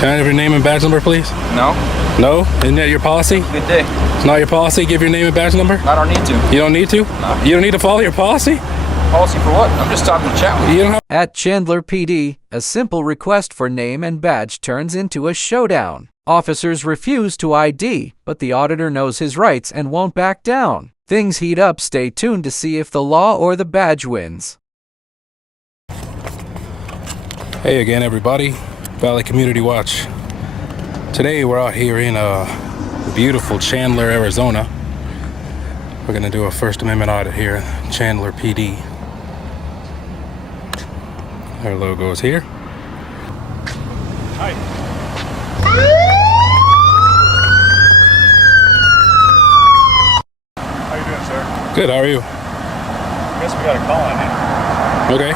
Can I have your name and badge number, please? No. No? Isn't that your policy? Good day. It's not your policy? Give your name and badge number? I don't need to. You don't need to? No. You don't need to follow your policy? Policy for what? I'm just talking to chat with you. You don't have... At Chandler PD, a simple request for name and badge turns into a showdown. Officers refuse to ID, but the auditor knows his rights and won't back down. Things heat up. Stay tuned to see if the law or the badge wins. Hey again, everybody. Valley Community Watch. Today we're out here in beautiful Chandler, Arizona. We're going to do a First Amendment audit here in Chandler PD. Our logo is here. Hi. How you doing, sir? Good, how are you? I guess we got a call on you. Okay.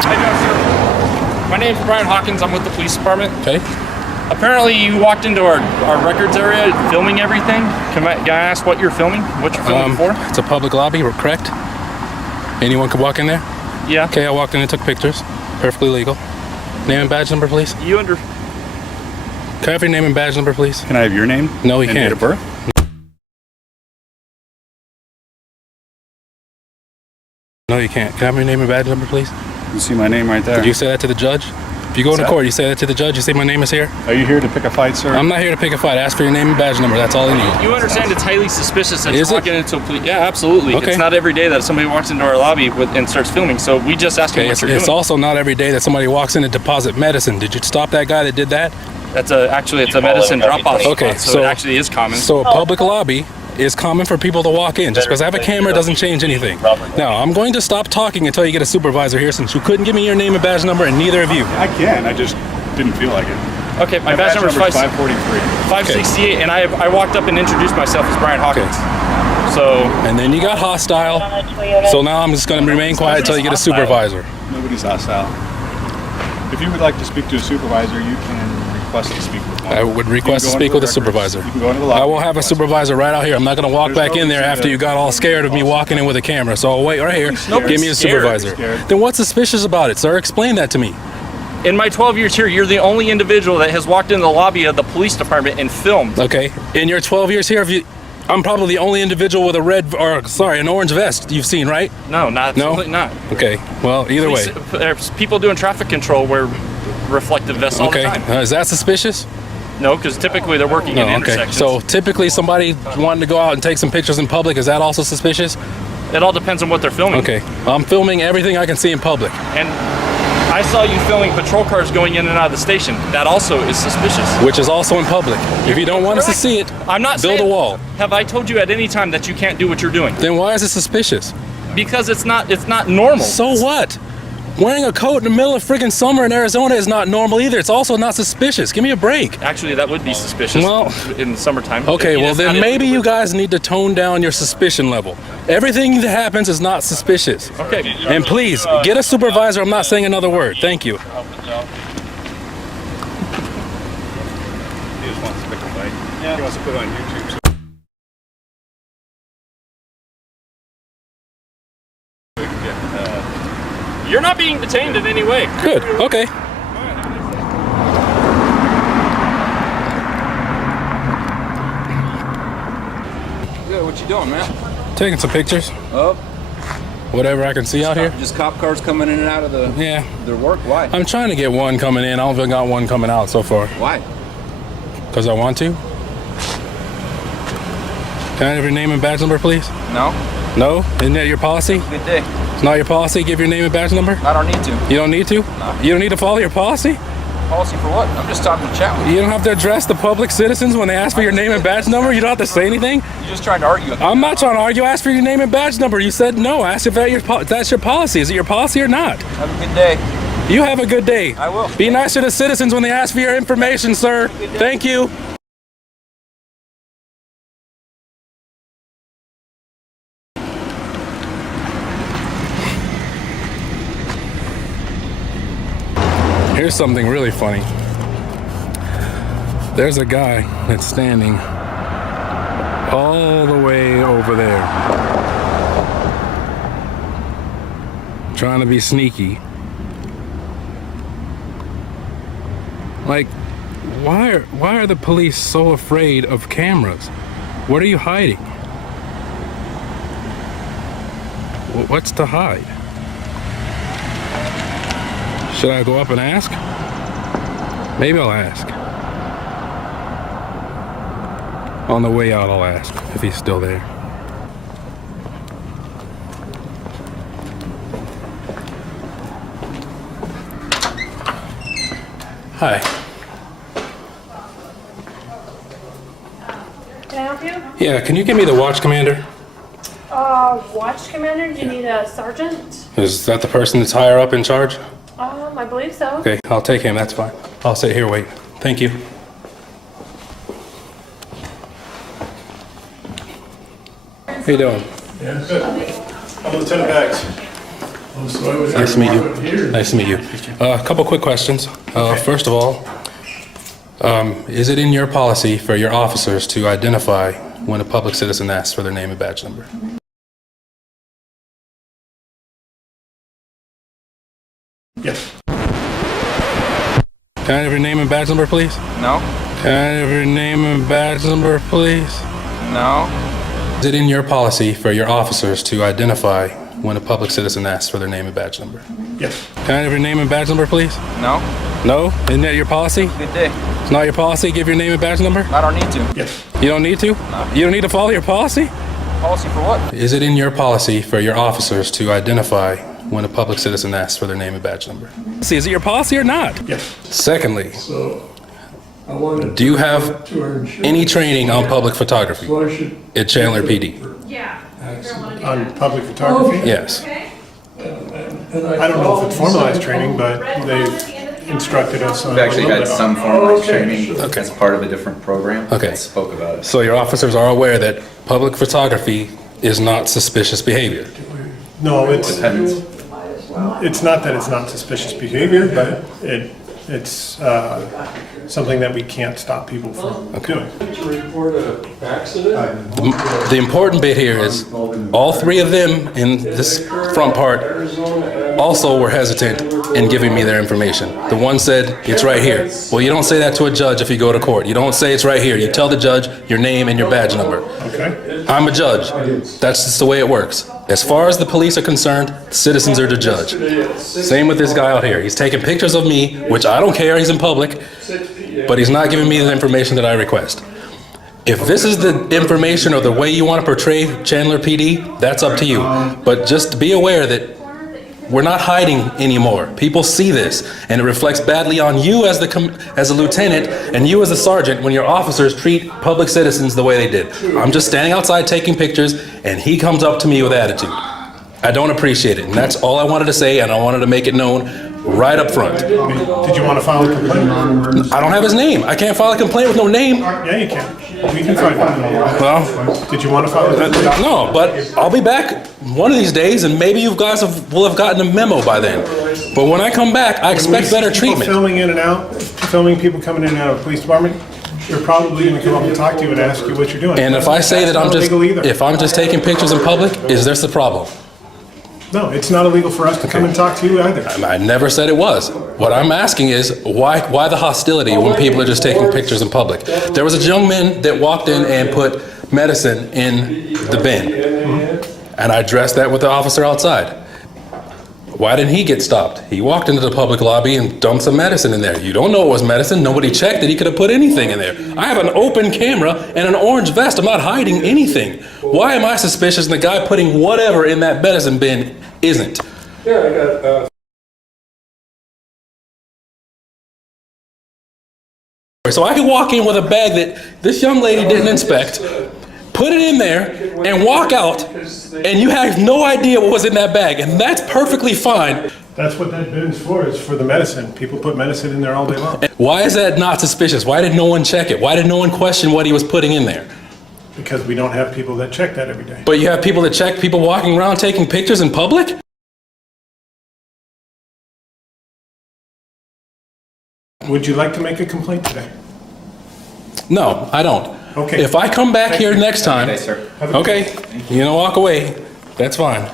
How you doing, sir? My name's Brian Hawkins. I'm with the police department. Okay. Apparently, you walked into our records area filming everything. Can I ask what you're filming? What you're filming for? It's a public lobby, we're correct? Anyone could walk in there? Yeah. Okay, I walked in and took pictures. Perfectly legal. Name and badge number, please. You Can I have your name and badge number, please? Can I have your name? No, you and can't. date of birth? No, you can't. Can I have your name and badge number, please? You see my name right there. Did you say that to the judge? If you go into court, you say that to the judge, you say my name is here? Are you here to pick a fight, sir? I'm not here to pick a fight. Ask for your name and badge number. That's all I need. You understand it's highly suspicious that Is you're it? walking into a police... Yeah, absolutely. Okay. It's not every day that somebody walks into our lobby and starts filming, so we just asked you Okay, what you're it's doing. also not every day that somebody walks in to deposit medicine. Did you stop that guy that did that? That's actually a medicine drop-off Okay, spot, so it actually is common. So a public lobby is common for people to walk in. Just because I have a camera doesn't change anything. Now, I'm going to stop talking until you get a supervisor here, since you couldn't give me your name and badge number, and neither of you. I can. I just didn't feel like it. Okay, my badge number is 543. 568, and I walked up and introduced myself as Brian Hawkins. So... And then you got hostile. So now I'm just going to remain quiet until you get a supervisor. Nobody's hostile. If you would like to speak to a supervisor, you can request to speak with one. I would request to speak with a supervisor. You can go into the lobby. I will have a supervisor right out here. I'm not going to walk back in there after you got all scared of me walking in with a camera. So I'll wait right here. Give me a supervisor. Then what's suspicious about it, sir? Explain that to me. In my 12 years here, you're the only individual that has walked in the lobby of the police department and filmed. Okay. In your 12 years here, I'm probably the only individual with an orange vest you've seen, right? No, absolutely not. Okay. Well, either way. There's people doing traffic control wear reflective vests all the time. Is that suspicious? No, because typically they're working in intersections. So typically somebody wanting to go out and take some pictures in public, is that also suspicious? It all depends on what they're filming. Okay. I'm filming everything I can see in public. And I saw you filming patrol cars going in and out of the station. That also is suspicious. Which is also in public. If you don't want us to see it, I'm not build a wall. Have I told you at any time that you can't do what you're doing? Then why is it suspicious? Because it's not normal. So what? Wearing a coat in the middle of friggin' summer in Arizona is not normal either. It's also not suspicious. Give me a break. Actually, that would be suspicious in the summertime. Okay, well then maybe you guys need to tone down your suspicion level. Everything that happens is not suspicious. Okay. And please, get a supervisor. I'm not saying another word. Thank you. He just wants to pick a fight. Yeah. He wants to put it on YouTube. So we can get, You're not being detained in any way. Good. Okay. Good, what you doing, man? Taking some pictures. Oh. Whatever I can see out here. Just cop cars coming in and out of their work? Why? I'm trying to get one coming in. I don't even got one coming out so far. Why? Because I want to. Can I have your name and badge number, please? No. No? Isn't that your policy? Good day. It's not your policy? Give your name and badge number? I don't need to. You don't need to? No. You don't need to follow your policy? Policy for what? I'm just talking to chat with you. You don't have to address the public citizens when they ask for your name and badge number? You don't have to say anything? You're just trying to argue with me. I'm not trying to argue. Ask for your name and badge number. You said no. Ask if that's your policy. Is it your policy or not? Have a good day. You have a good day. I will. Be nice to the citizens when they ask for your information, sir. Thank you. Here's something really funny. There's a guy that's standing all the way over there, trying to be sneaky, Like, why are the police so afraid of cameras? What are you hiding? What's to hide? Should I go up and ask? Maybe I'll ask. On the way out, I'll ask if he's still there. Hi. Can I help you? Yeah, can you give me the watch commander? Watch commander, do you need a sergeant? Is that the person that's higher up in charge? I believe so. Okay, I'll take him, that's fine. I'll sit here, wait. Thank you. How you doing? Yeah, good. I'm Lieutenant Bags. Nice to meet you. Nice to meet you. A couple quick questions. First of all, is it in your policy for your officers to identify when a public citizen asks for their name and badge number? Yes. Can I have your name and badge number, please? No. Can I have your name and badge number, please? No. Is it in your policy for your officers to identify when a public citizen asks for their name and badge number? Yes. Can I have your name and badge number, please? No. No? Isn't that your policy? Good day. It's not your policy? Give your name and badge number? I don't need to. Yes. You don't need to? No. You don't need to follow your policy? Policy for what? Is it in your policy for your officers to identify when a public citizen asks for their name and badge number? See, is it your policy or not? Yes. Secondly, So, I wanted do you have to our insurance. any training on public photography So I should. at Chandler PD? Yeah. On public photography? Yes. And I don't know if it's formalized training, but they've instructed us on We've actually a little had bit some on formalized Okay, training sure. as part of a different program. Okay. that spoke about it. So your officers are aware that public photography is not suspicious behavior? it. No, Depends. it's not that it's not suspicious behavior, but it's something that we can't stop people from doing. To report an accident. The important bit here is all three of them in this front part also were hesitant in giving me their information. The one said, it's right here. Well, you don't say that to a judge if you go to court. You don't say it's right here. You tell the judge your name and your badge number. Okay? I'm a judge. That's just the way it works. As far as the police are concerned, citizens are the judge. Same with this guy out here. He's taking pictures of me, which I don't care, he's in public, but he's not giving me the information that I request. If this is the information or the way you want to portray Chandler PD, that's up to you. But just be aware that we're not hiding anymore. People see this, and it reflects badly on you as a lieutenant and you as a sergeant when your officers treat public citizens the way they did. I'm just standing outside taking pictures, and he comes up to me with attitude. I don't appreciate it, and that's all I wanted to say, and I wanted to make it known right up front. Did you want to file a complaint? I don't have his name. I can't file a complaint with no name. Yeah, you can. We can find one. Well, Did you want to file a complaint? no, but I'll be back one of these days, and maybe you guys will have gotten a memo by then. But when I come back, I expect better People treatment. filming in and out, filming people coming in and out of the police department, they're probably going to come up and talk to you and ask you what you're doing. And if I say that That's not illegal either. if I'm just taking pictures in public, is this the problem? No, it's not illegal for us to come and talk to you either. I never said it was. What I'm asking is, why the hostility when people are just taking pictures in public? There was a young man that walked in and put medicine in the bin. And I addressed that with the officer outside. Why didn't he get stopped? He walked into the public lobby and dumped some medicine in there. You don't know it was medicine. Nobody checked that he could have put anything in there. I have an open camera and an orange vest. I'm not hiding anything. Why am I suspicious and the guy putting whatever in that medicine bin isn't? Yeah, I got, So I could walk in with a bag that this young lady didn't inspect, put it in there, and walk out, and you have no idea what was in that bag, and that's perfectly fine. That's what that bin's for, is for the medicine. People put medicine in there all day long. Why is that not suspicious? Why did no one check it? Why did no one question what he was putting in there? Because we don't have people that check that every day. But you have people that check people walking around taking pictures in public? Would you like to make a complaint today? No, I don't. Okay. If I come back here next time, Okay, sir. okay, you know, walk away, that's fine.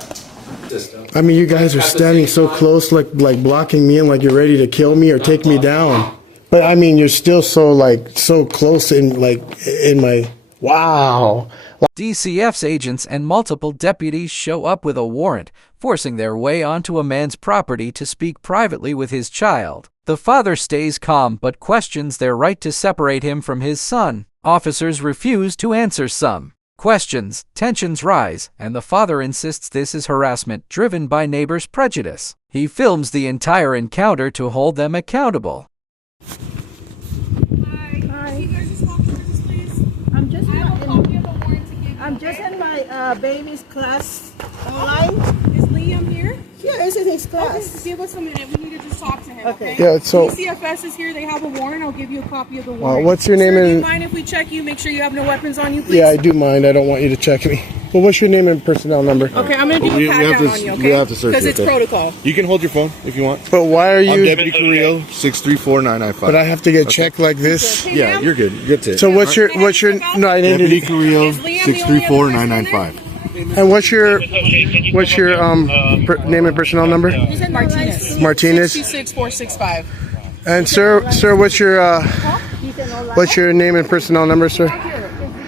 I mean, you guys are standing so close, like blocking me and like you're ready to kill me or take me down. But I mean, you're still so close in my, wow. DCF's agents and multiple deputies show up with a warrant, forcing their way onto a man's property to speak privately with his child. The father stays calm but questions their right to separate him from his son. Officers refuse to answer some questions, tensions rise, and the father insists this is harassment driven by neighbors' prejudice. He films the entire encounter to hold them accountable. Hi. Can you guys just walk towards us, please? I'm just I have a copy of the warrant to give you. I'm just in my baby's class online. Is Liam here? Yeah, it's in his class. Okay, give us a minute. We need to just talk to him. Okay. Yeah, so. DCFS is here. They have a warrant. I'll give you a copy of the warrant. What's your name? Sir, do you mind if we check you? Make sure you have no weapons on you, please. Yeah, I do mind. I don't want you to check me. Well, what's your name and personnel number? Okay, I'm going to do a pat down on you, okay? We have to search because you, it's okay? protocol. You can hold your phone if you want. But why are you? I'm Deputy Carrillo, 634-995. But I have to get checked like this. Okay, Yeah, ma'am? you're good. Good to. So what's your no? I need Deputy to. Carrillo, Is Liam the only other person in 634-995. And what's your name and personnel number? Martinez. Martinez. 62465. And sir, what's your name and personnel number, sir?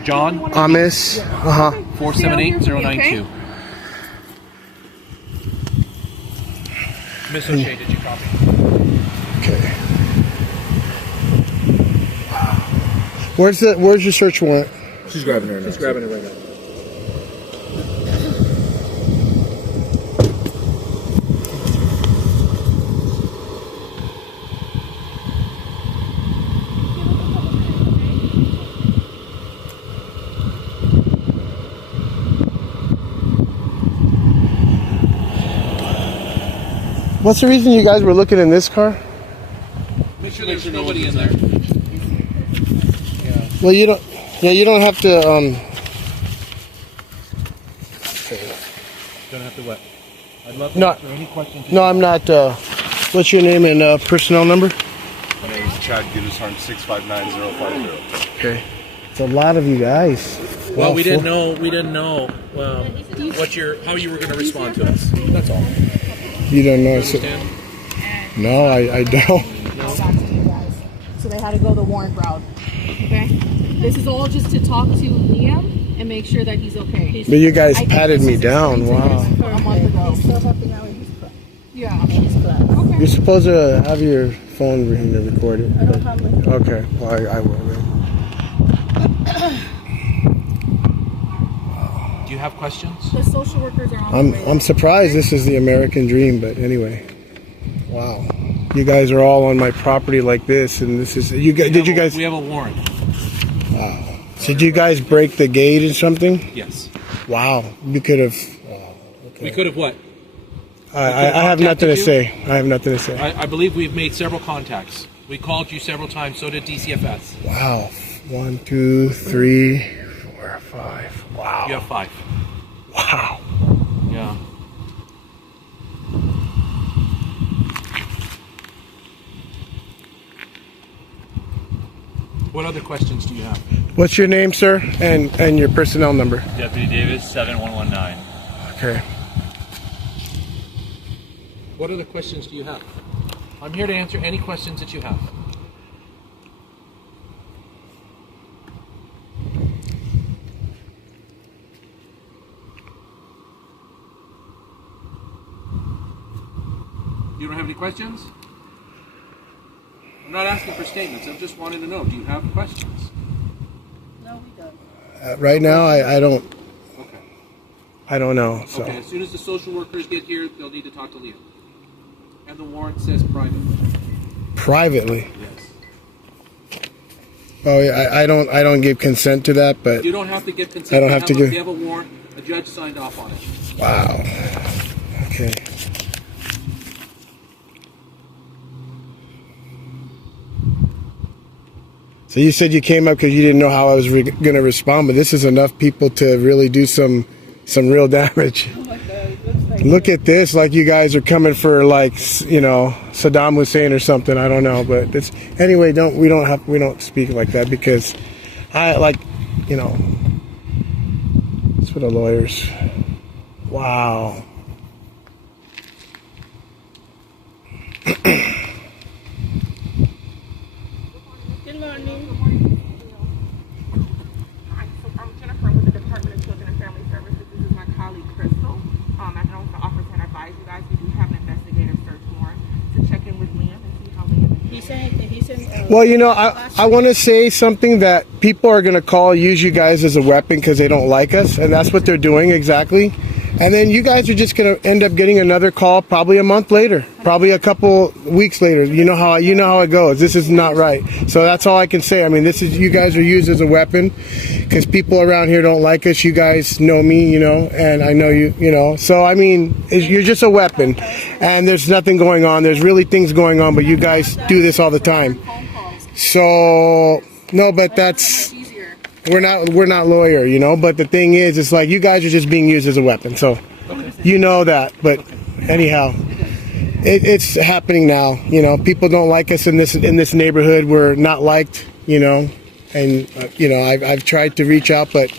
John, Amis. 478-092. Miss O'Shea, did you copy? Okay. Where's your search warrant? She's grabbing her now. She's grabbing it right now. What's the reason you guys were looking in this car? Make sure there's nobody in there. Well, you don't. Yeah, you don't have to. Don't have to what? I'd love to answer any questions. No, I'm not. What's your name and personnel number? My name is Chad Guttershorn, 659-050. Okay. It's a lot of you guys. Well, we didn't know how you were going to respond to us. That's all. You don't know. Understand? No, I don't. So they had to go the warrant route. Okay? This is all just to talk to Liam and make sure that he's okay. But you guys patted me down. Wow. A month ago. He's still helping out in his class. Yeah. In his class. Okay. You're supposed to have your phone recorded. I don't have my. Okay. Well, I will. Do you have questions? The social workers are on the way. I'm surprised this is the American dream, but anyway. Wow. You guys are all on my property like this, and this is you guys. Did you guys? We have a warrant. Wow. So did you guys break the gate or something? Yes. Wow. You could have. We could have what? I have nothing to say. I have nothing to say. I believe we've made several contacts. We called you several times. So did DCFS. Wow. 1, 2, 3, 4, 5. Wow. You have 5. Wow. Yeah. What other questions do you have? What's your name, sir, and your personnel number? Deputy Davis, 7119. Okay. What other questions do you have? I'm here to answer any questions that you have. You don't have any questions? I'm not asking for statements. I'm just wanting to know, do you have questions? No, we don't. Right now, I don't. Okay. I don't know. So. Okay, as soon as the social workers get here, they'll need to talk to Liam. And the warrant says privately. Privately. Yes. Oh yeah, I don't give consent to that, but You don't have to get consent. I don't have to give. We have a warrant. A judge signed off on it. Wow. Okay. So you said you came up because you didn't know how I was going to respond, but this is enough people to really do some real damage. Oh my God, it looks like. Look at this, like you guys are coming for Saddam Hussein or something. I don't know, but it's anyway. We don't speak like that because that's for the lawyers. Wow. Well, you know, I want to say something that people are going to use you guys as a weapon because they don't like us, and that's what they're doing exactly. And then you guys are just going to end up getting another call probably a month later, probably a couple weeks later. You know how it goes. This is not right. So that's all I can say. I mean, you guys are used as a weapon because people around here don't like us. You guys know me, you know, and I know you, you know. So I mean, you're just a weapon, and there's nothing going on. There's really things going on, but you guys do this all the time. So no, but that's. We're not lawyer, you know, but the thing is, it's like you guys are just being used as a weapon. So you know that, but anyhow, it's happening now. You know, people don't like us in this neighborhood. We're not liked, you know, and you know, I've tried to reach out, but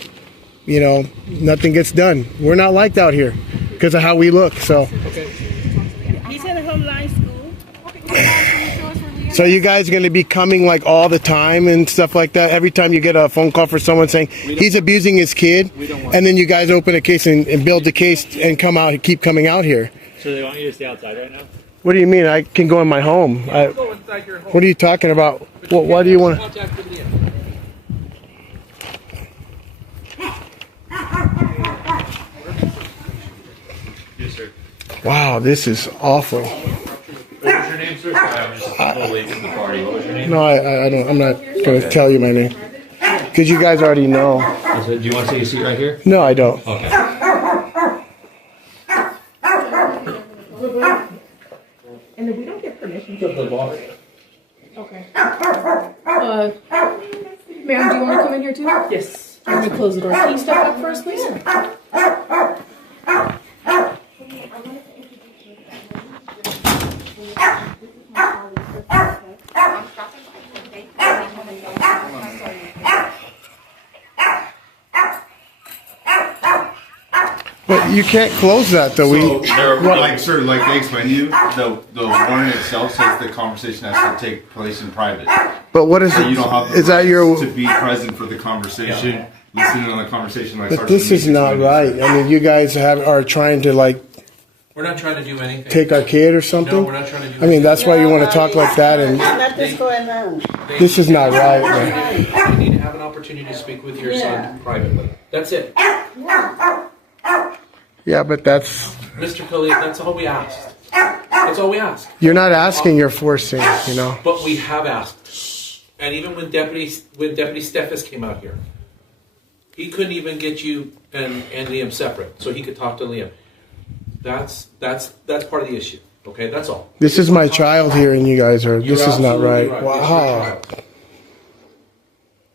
you know, nothing gets done. We're not liked out here because of how we look. So. He's in a homeline school. So you guys are going to be coming like all the time and stuff like that? Every time you get a phone call for someone saying he's abusing his kid, and then you guys open a case and build the case and keep coming out here. So they want you to stay outside right now? What do you mean? I can go in my home. What are you talking about? Why do you want to? Yes, sir. Wow, this is awful. What was your name, sir? I'm just a little late to the party. What was your name? No, I don't. I'm not going to tell you my name because you guys already know. Do you want to take a seat right here? No, I don't. Okay. And if we don't get permission to play ball. Okay. Ma'am, do you want to come in here too? Yes. Let me close the door. Can you step up first, please? But you can't close that though. Like they explained to you, the warrant itself says the conversation has to take place in private. But what is So it? you don't have the Is that your? to be present for the conversation, listening on the conversation like. But this is not right. I mean, you guys are trying to like. We're not trying to do anything. Take our kid or something? No, we're not trying to do anything. I mean, that's why you want to talk like that, and Nothing's going on. this is not right. Man. You need to have an opportunity to speak with your son privately. That's it. Yeah, but that's. Mr. Khalid, that's all we asked. That's all we asked. You're not asking, you're forcing, you know. But we have asked. And even when Deputy Steffes came out here, he couldn't even get you and Liam separate so he could talk to Liam. That's part of the issue. Okay, that's all. This is my child here, and you guys are. You're this is not absolutely right. Wow. Wow.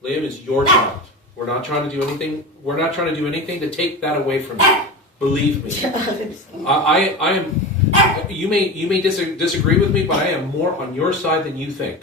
Liam is your child. We're not trying to do anything. We're not trying to do anything to take that away from you. Believe me. I am. You may disagree with me, but I am more on your side than you think.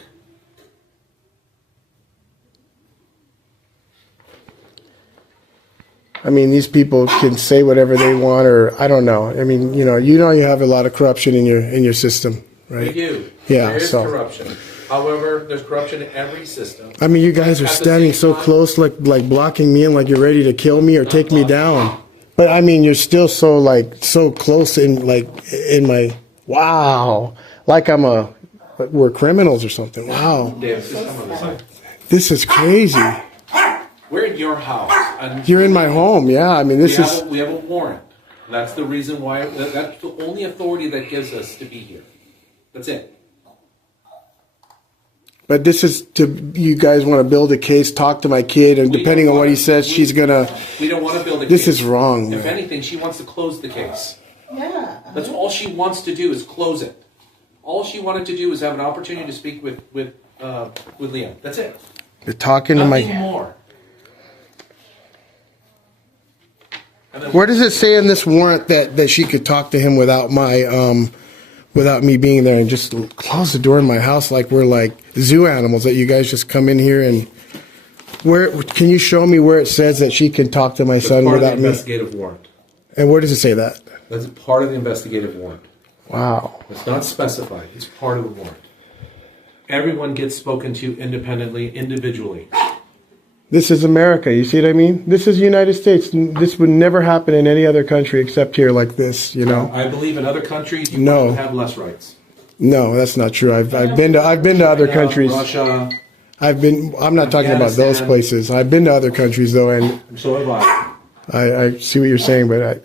I mean, these people can say whatever they want, or I don't know. I mean, you have a lot of corruption in your system, right? We do. Yeah. There is So. corruption. However, there's corruption in every system. I mean, you guys are At the standing same so time- close, like blocking me in, like you're ready to kill me or take me down. But I mean, you're still so close in my. Wow. Like we're criminals or something. Wow. Dave, just come on this side. This is crazy. We're in your house. And You're in my home, yeah. I mean, we have a warrant. That's the reason why. That's the only authority that gives us to be here. That's it. But this is you guys want to build a case, talk to my kid, and depending on what he says, she's gonna. We don't want to build a case. This is wrong. If Man. anything, she wants to close the case. Yeah. That's all she wants to do is close it. All she wanted to do is have an opportunity to speak with Liam. That's it. You're talking Nothing to my. more. Where does it say in this warrant that she could talk to him without without me being there, and just close the door in my house like we're like zoo animals that you guys just come in here and where can you show me where it says that she can talk to my son Part of the without me? investigative warrant. And where does it say that? That's part of the investigative warrant. Wow. It's not specified. It's part of the warrant. Everyone gets spoken to independently, individually. This is America. You see what I mean? This is the United States. This would never happen in any other country except here like this, you know? I believe in other countries you No. have less rights. No, that's not true. I've been to other countries. Russia. I'm not talking about those Afghanistan. places. I've been to other countries though, and So have I. I see what you're saying, but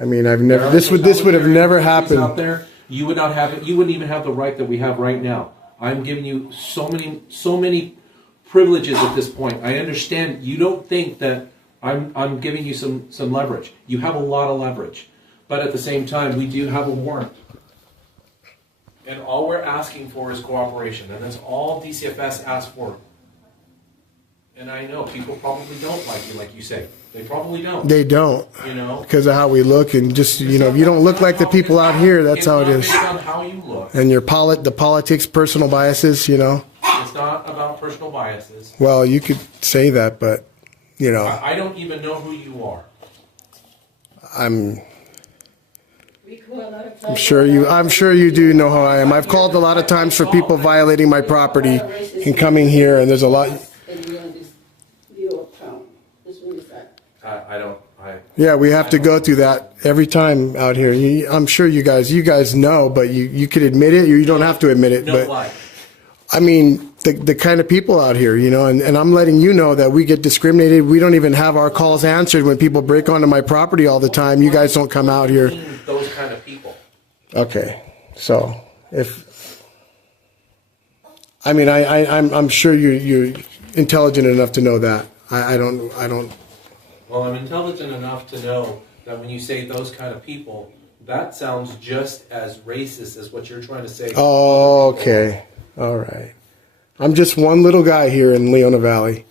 I mean, I've never. This would have never Out happened. there, you would not have it. You wouldn't even have the right that we have right now. I'm giving you so many privileges at this point. I understand you don't think that I'm giving you some leverage. You have a lot of leverage, but at the same time, we do have a warrant. And all we're asking for is cooperation, and that's all DCFS asks for. And I know people probably don't like you, like you say. They probably don't. They don't, You know, because of how we look, and just if you don't look like the people out here, that's how it is. It's not based on how you look. And the politics, personal biases, It's not about personal biases. Well, you could say that, but I don't even know who you are. I'm sure you do know how I am. I've called a lot of times for people violating my property and coming here, and there's a lot. Yeah, we have to go through that every time out here. I'm sure you guys know, but you could admit it. You don't have to admit it, but I mean the kind of people out here, and I'm letting you know that we get discriminated. We don't even have our calls answered when people break onto my property all the time. You guys don't come out here. Those kind of people. Okay, so I'm sure you're intelligent enough to know that. I don't. Well, I'm intelligent enough to know that when you say those kind of people, that sounds just as racist as what you're trying to say. Oh, okay. All right. I'm just one little guy here in Leona Valley.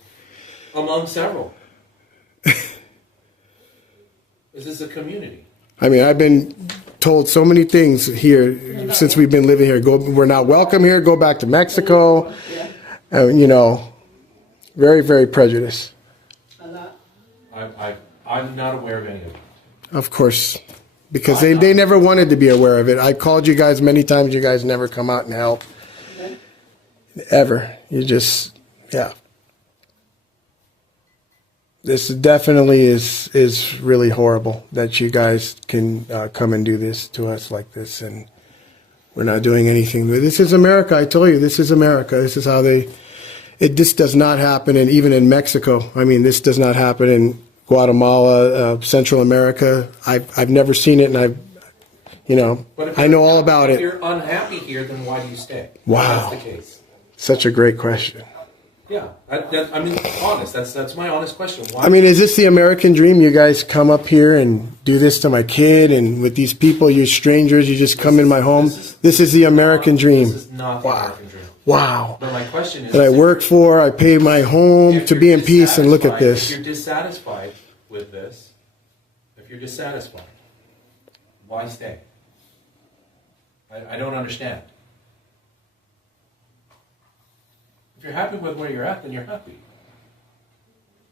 Among several. This is a community. I mean, I've been told so many things here since we've been living here. We're not welcome here. Go back to Mexico. Very, very prejudiced. I'm not aware of any of it. Of course, because they never wanted to be aware of it. I called you guys many times. You guys never come out and help. Ever. You just, yeah. This definitely is really horrible that you guys can come and do this to us like this, and we're not doing anything. This is America. I told you, this is America. This is how this does not happen, and even in Mexico. I mean, this does not happen in Guatemala, Central America. I've never seen it, and I know all about If it. you're unhappy here, then why do you stay? Wow. That's the case. Such a great question. Yeah, I mean, honest. That's my honest question. Why? I mean, is this the American dream? You guys come up here and do this to my kid, and with these people, you're strangers, you just come in my home. This is the American dream. This is not the American dream. Wow. But my question is, That I work for, I pay my home to be in peace, and look at If this. you're dissatisfied with this, why stay? I don't understand. If you're happy with where you're at, then you're happy.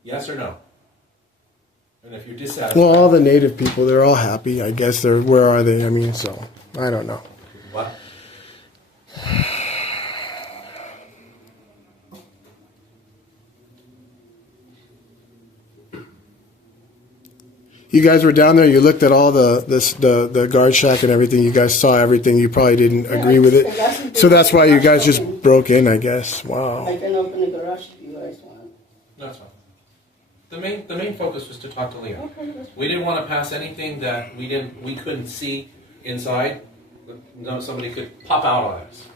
Yes or no? And if you're dissatisfied, Well, all the native people, they're all happy. I guess where are they? I mean, so, I don't know. what? You guys were down there, you looked at all the guard shack and everything, you guys saw everything, you probably didn't agree with it. So that's why you guys just broke in, I guess. Wow. I can open the garage if you guys want. That's fine. The main focus was to talk to Leon. We didn't want to pass anything that we couldn't see inside. No, somebody could pop out on us.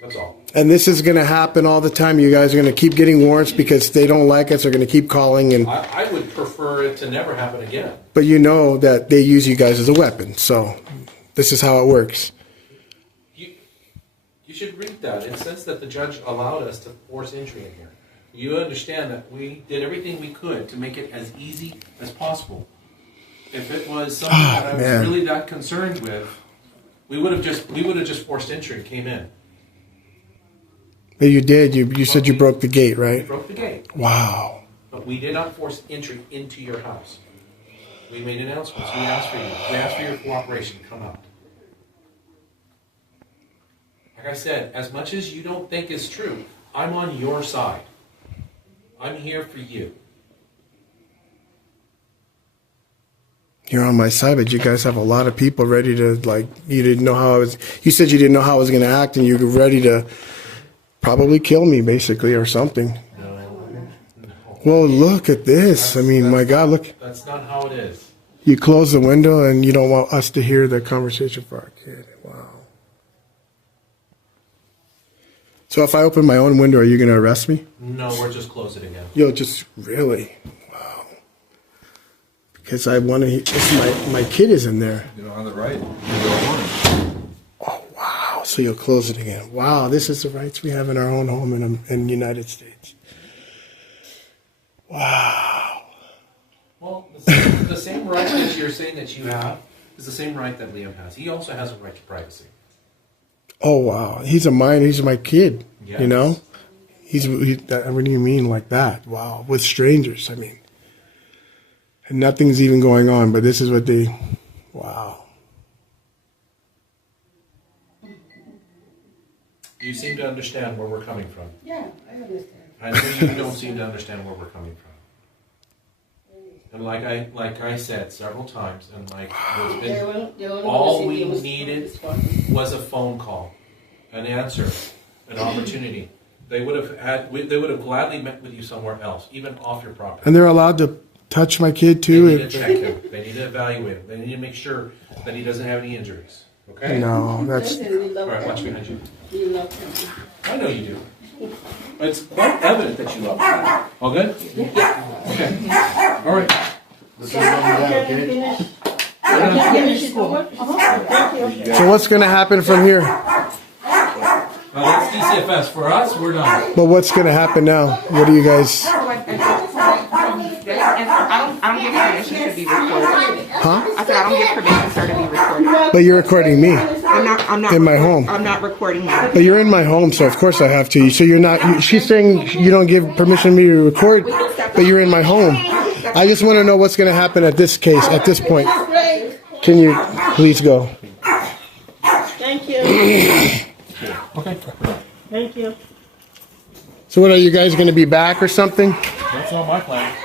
That's all. And this is going to happen all the time. You guys are going to keep getting warrants because they don't like us. They're going to keep calling. I would prefer it to never happen again. But you know that they use you guys as a weapon. So this is how it works. You should read that. It says that the judge allowed us to force entry in here. You understand that we did everything we could to make it as easy as possible. If it was something that I was really that concerned with, we would have just forced entry and came in. You did. You said you broke the gate, We right? broke the gate. Wow. But we did not force entry into your house. We made announcements. We asked for you. We asked for your cooperation to come out. Like I said, as much as you don't think is true, I'm on your side. I'm here for you. you're on my side, but you guys have a lot of people ready to, like, you didn't know how I was, you said you didn't know how I was going to act, and you were ready to probably kill me, basically, or something. Well, look at this. I mean, my God, look. That's not how it is. You close the window and you don't want us to hear the conversation for our kid. Wow. So if I open my own window, are you going to arrest me? No, we're just close it again. Yo, just really? Wow. Because I want to, my kid is in there. You don't have the right. Oh, wow. So you'll close it again. Wow, this is the rights we have in our own home in the United States. Wow. Well, the same right that you're saying that you have is the same right that Liam has. He also has a right to privacy. Oh, wow. He's a minor. He's my kid, Yes. you know? What do you mean like that? Wow. With strangers, I mean. And nothing's even going on, but this is what they, wow. You seem to understand where we're coming from. Yeah, I understand. I know you don't seem to understand where we're coming from. And like I said several times, and like all we needed was a phone call, an answer, an opportunity. They would have gladly met with you somewhere else, even off your property. And they're allowed to touch my kid They too? need to check him. They need to evaluate him. They need to make sure that he doesn't have any injuries. Okay? No, that's... All right, watch behind you. I know you do. It's quite evident that you love him. All good? Yeah. Okay. All right. So what's going to happen from here? Well, that's DCFS. For us, we're done. But what's going to happen now? What do you guys... I don't give permission to be recorded. Huh? I said I don't give permission, sir, to be recorded. But you're recording me. I'm not in my home. I'm not recording you. But you're in my home, so of course I have to. So you're not... She's saying you don't give permission me to record, but you're in my home. I just want to know what's going to happen at this case, at this point. Can you please go? Thank you. Okay. Thank you. So what, are you guys going to be back or something? That's not my plan.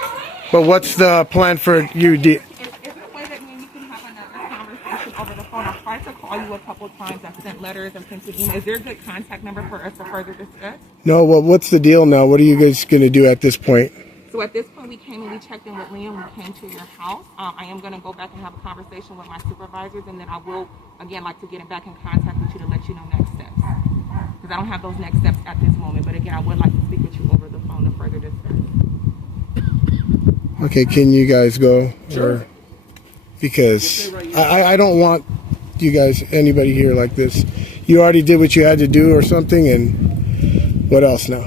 But what's the plan for you? Is there a way that me and you can have another conversation over the phone? I've tried to call you a couple times. I've sent letters. I've sent emails. Is there a good contact number for us to further discuss? No, well, what's the deal now? What are you guys going to do at this point? So at this point, we came and we checked in with Liam. We came to your house. I am going to go back and have a conversation with my supervisors, and then I will, again, like to get back in contact with you to let you know next steps. Because I don't have those next steps at this moment. But again, I would like to speak with you over the phone to further discuss. Okay, can you guys go? Sure. Or, because I don't want you guys, anybody here like this. You already did what you had to do or something, and what else now?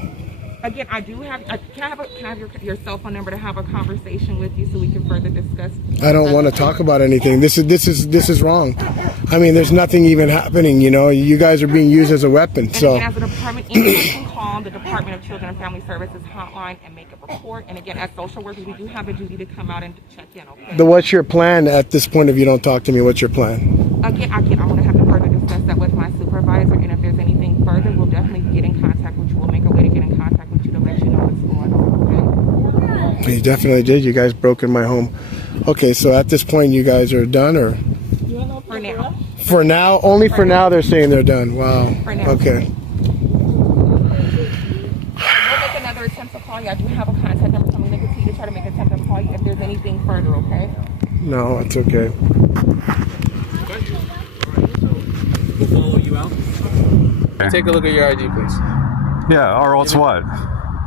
Again, I do have. Can I have your cell phone number to have a conversation with you so we can further discuss? I don't want to talk about anything. This is wrong. I mean, there's nothing even happening. You know, you guys are being used as a weapon. So. And as a department, anyone can call the Department of Children and Family Services hotline and make a report. And again, as social workers, we do have a duty to come out and check in. Okay. What's your plan at this point? If you don't talk to me, what's your plan? Again, I want to have to further discuss that with my supervisor. And if there's anything further, we'll definitely get in contact with you. We'll make a way to get in contact with you to let you know what's going on. Okay. You definitely did. You guys broke in my home. Okay, so at this point, you guys are done, or? For now. For now, only for now. They're saying they're done. Wow. For now. Okay. We'll make another attempt to call you. I do have a contact number, so I'm going to continue to try to make an attempt to call you if there's anything further. Okay. No, it's okay. We'll follow you out. Take a look at your ID, please. Yeah, or else what?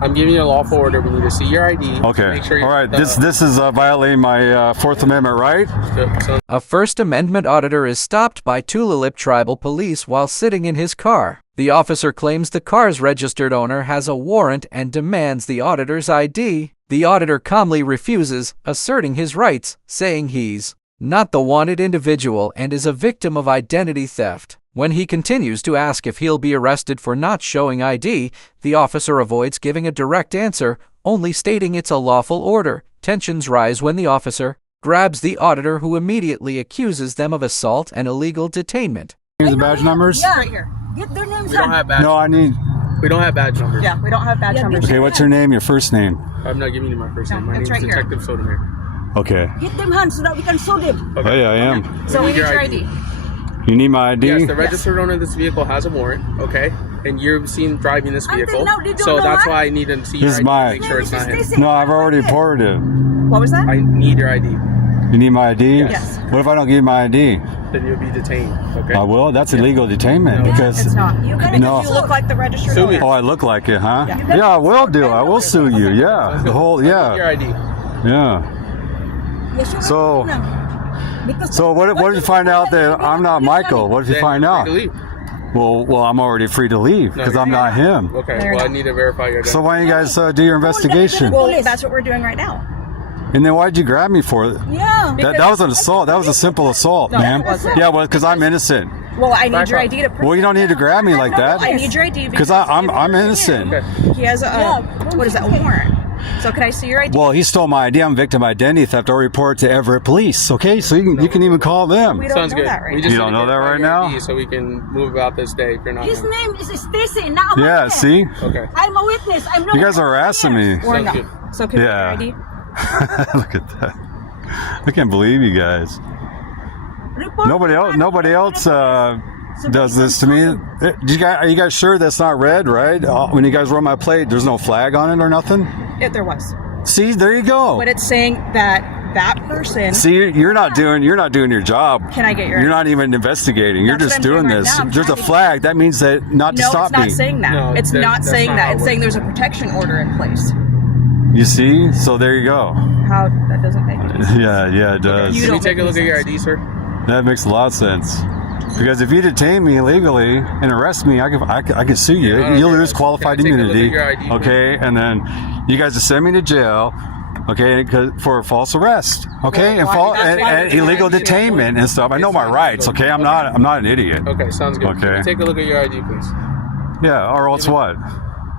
I'm giving you a lawful order. We need to see your ID. Okay. Make sure All right. This is violating my Fourth Amendment right. A First Amendment auditor is stopped by Tulalip Tribal Police while sitting in his car. The officer claims the car's registered owner has a warrant and demands the auditor's ID. The auditor calmly refuses, asserting his rights, saying he's not the wanted individual and is a victim of identity theft. When he continues to ask if he'll be arrested for not showing ID, the officer avoids giving a direct answer, only stating it's a lawful order. Tensions rise when the officer grabs the auditor, who immediately accuses them of assault and illegal detainment. The badge numbers? Yeah, right here. Get their names. We don't have badge. No, I need. We don't have badge numbers. Yeah, we don't have badge numbers. Okay, what's your name? Your first name? I'm not giving you my first name. My it's name is right here. Detective Sotomayor. Okay. Get them hands so that we can sue them. Hey, I am. So we need your ID. You need my ID? Yes, the registered owner of this vehicle has a warrant, okay? And you're seen driving this vehicle. They don't So know that's what? why I need to see your This is ID to mine. make sure it's not him. No, I've already reported it. What was that? I need your ID. You need my ID? Yes. What if I don't give you my ID? Then you'll be detained, okay? I will? That's illegal detainment because... It's not. You gotta No. you look like the registered Sue owner. me. Oh, I look like it, huh? Yeah, I will do. I will sue you. Yeah. The whole, Your yeah. ID. Yeah. Yes, you're So- right now. Because So what if you find out that I'm not Michael? What if you Then find you're out? free to leave. Well, I'm already free to leave because I'm not him. Okay, They're well, I not. need to verify your So identity. why don't you guys do your investigation? Well, that's what we're doing right now. And then why'd you grab me for it? Yeah. That was an assault. That was a simple assault, man. it wasn't. Yeah, well, because I'm innocent. Well, I need your ID to prove. Well, you don't need to grab me like that. I need your ID Because I'm innocent. He has a what is that, a warrant? So can I see your ID? Well, he stole my ID. I'm victim identity theft. I'll report to Everett Police. Okay, so you can even call them. We don't Sounds know good. that right We now. just You don't need to know that verify right your now? ID so we can move about this day if you're not His him. name is Stacy, not a Yeah, witness. see? Okay. I'm a witness. I'm not. You guys are harassing me. Or Sounds no. good. So can Yeah. we get your Look at that. I can't believe you guys. ID? Report Nobody else does this to me. Are you guys sure that's not red, right? When you guys run my plate, there's no flag on it or nothing? If there was. See, there you go. But it's saying that that person. See, you're not doing your job. Can I get your You're ID? not even investigating. You're That's just what I'm doing doing right this. now. I'm There's a trying to- flag. That means that not to No, stop it's not me. saying that. No, it's not that's saying not that. how it It's saying works. there's a protection order in place. You see? So there you go. How that doesn't make any sense. Yeah, it does. You Can we don't take a make look at any your sense. ID, sir? That makes a lot of sense. Because if you detain me illegally and arrest me, I can sue you. Yeah, You'll okay. lose qualified Can I take a look immunity. at your ID, Okay, and then you guys will send me to jail. Okay, for false arrest. Okay, and, and illegal detainment and stuff. I know my rights. Okay, I'm not an idiot. Okay, sounds good. Can Okay. we take a look at your ID, please? Yeah, or else what?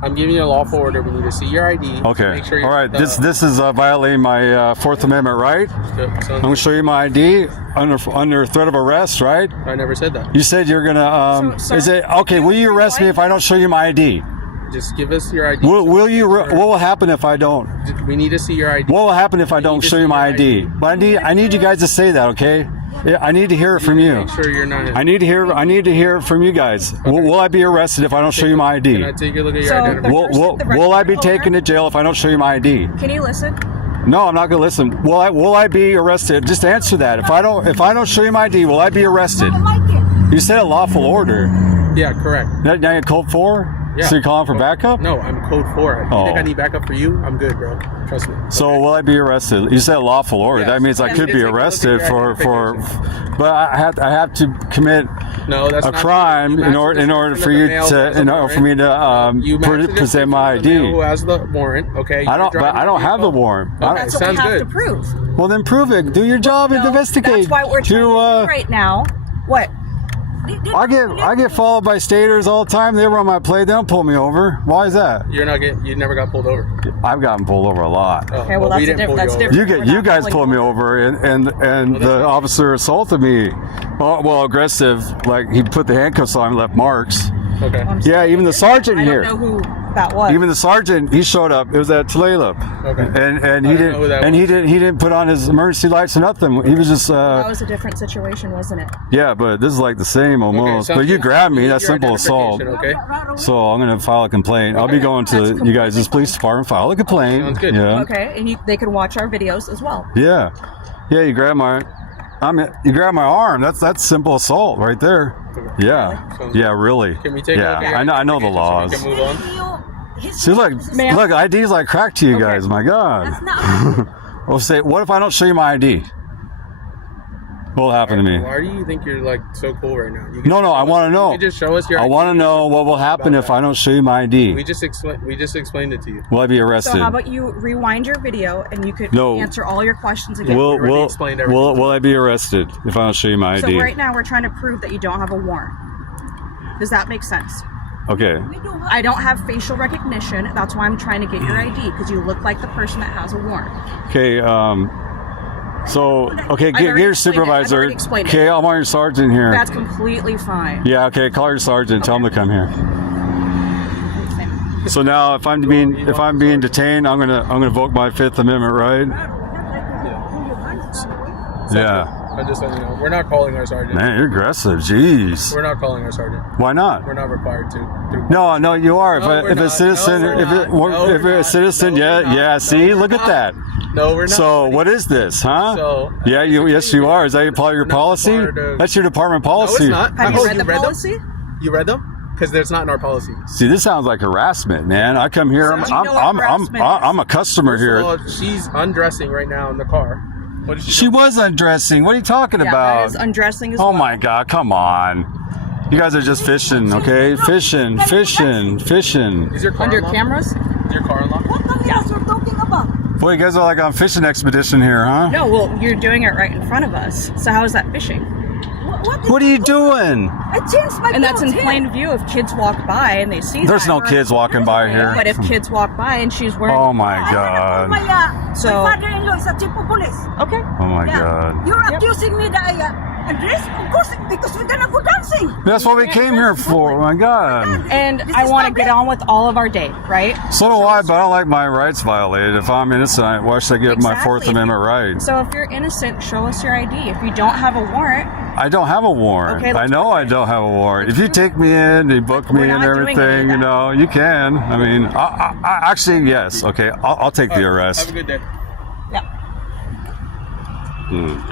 I'm giving you a lawful order. We need to see your ID. Okay. Make sure All you're right. This is violating my Fourth Amendment right. I'm gonna show you my ID under threat of arrest, right? I never said that. You said you're gonna. So, is it okay? Will you arrest me if I don't show you my ID? Just give us your ID. Will you? What will happen if I don't? We need to see your ID. What will happen if I don't show you my ID? But I need you guys to say that, okay? Yeah, I need to hear it from you. Make sure you're not. I need to hear it from you guys. Will I be arrested if I don't show you my ID? Can I take a look at your So, identity? Will I be taken to jail if I don't show you my ID? Can you listen? No, I'm not gonna listen. Will I be arrested? Just answer that. If I don't show you my ID, will I be arrested? I like it. You said a lawful order. Yeah, correct. Now you're code 4? Yeah. So you're calling for backup? No, I'm code 4. You Oh. think I need backup for you? I'm good, bro. Trust me. So will I be arrested? You said lawful order. Yes. That means I And could be take a look at arrested your for identification. but I have to commit No, that's a not crime true. in order for you to for me to present my ID. Who has the warrant? Okay. I don't have the warrant. That's what we sounds have good. to prove. Well, then prove it. Do your job and No, investigate. That's why we're trying to do right now. What? I get followed by staters all the time. They run my plate. They don't pull me over. Why is that? You never got pulled over. I've gotten pulled over a lot. Oh, Okay, well, we that's didn't pull that's you over. different. You guys pulled me over and the officer assaulted me. Well, aggressive. Like he put the handcuffs on and left marks. Okay. Yeah, even the sergeant I here. don't know who that was. Even the sergeant, he showed up. It was at Tulalip. Okay. And I don't know who that was. he didn't put on his emergency lights or nothing. He was just that was a different situation, wasn't it? yeah, but this is like the same almost. sounds But you good. grabbed me. Your That's simple assault. identification, Okay. So I'm gonna file a complaint. I'll be going to you guys' police department, file a complaint. Sounds good. Yeah. Okay, and they can watch our videos as well. Yeah. Yeah, you grab my arm. That's simple assault right there. Yeah. Yeah, really. Can we take a yeah. look at your I know the identification laws. so we can move on? See, look, ID's like crack to you guys. My God. That's not. Well, say, what if I don't show you my ID? What will happen to me? Why do you think you're like so cool right now? You can No, just I show want us- to know. You can just show us your. I want to know what will happen if I don't show you my ID. We just explained it to you. Will I be arrested? So how about you rewind your video and you could No. answer all your questions again? Will I be arrested if I don't show you my So ID? right now we're trying to prove that you don't have a warrant. Does that make sense? Okay. I don't have facial recognition. That's why I'm trying to get your ID because you look like the person that has a warrant. Okay. So okay, I've get already your explained it. I've supervisor. already explained it. Okay, I want your sergeant here. That's completely fine. Yeah. Okay. Call your sergeant. Tell him to come here. So now, if I'm being detained, I'm gonna invoke my Fifth Amendment right. Yeah. I'm just letting you know. We're not calling our sergeant. Man, you're aggressive. Jeez. We're not calling our sergeant. Why not? We're not required to. No, you are. No, If we're a citizen, not. No, we're not. if a citizen, yeah. See, look at that. No, we're not. So what is this, huh? So, yes, you are. Is that part of your policy? That's your department policy. No, it's not. Have you read the policy? Them? You read them? Because it's not in our policy. See, this sounds like harassment, man. I come here. I'm a customer here. Well, she's undressing right now in the car. What is she was undressing. What are you talking about? That is undressing as oh well. my God! Come on. You guys are just fishing, okay? Fishing. Is your car under unlocked? cameras? Is your car unlocked? What are you talking about? Boy, you guys are like on a fishing expedition here, huh? No, well, you're doing it right in front of us. So how is that fishing? What are you doing? I changed my And that's in clothes plain view if kids walk by and they see There's that. no kids walking by here. But if kids walk by and she's wearing... Oh my God. My So- father-in-law is a chief of police. Okay. Oh my God. You're accusing me that I dress? Of course, because we're gonna go dancing. That's what we came here for. Oh my God. And This I is want to not get bad. on with all of our day, right? So do I, but I don't like my rights violated. If I'm innocent, why should I get my Fourth Exactly. Amendment rights? So if you're innocent, show us your ID. If you don't have a warrant... I don't have a warrant. Okay, I let's know prove I it. don't have a warrant. If you take me in, you book me We're and not doing any everything, of you that. know, you can. I mean, I actually, yes. Okay, I'll take the Have arrest. a good day. Yeah. Hmm.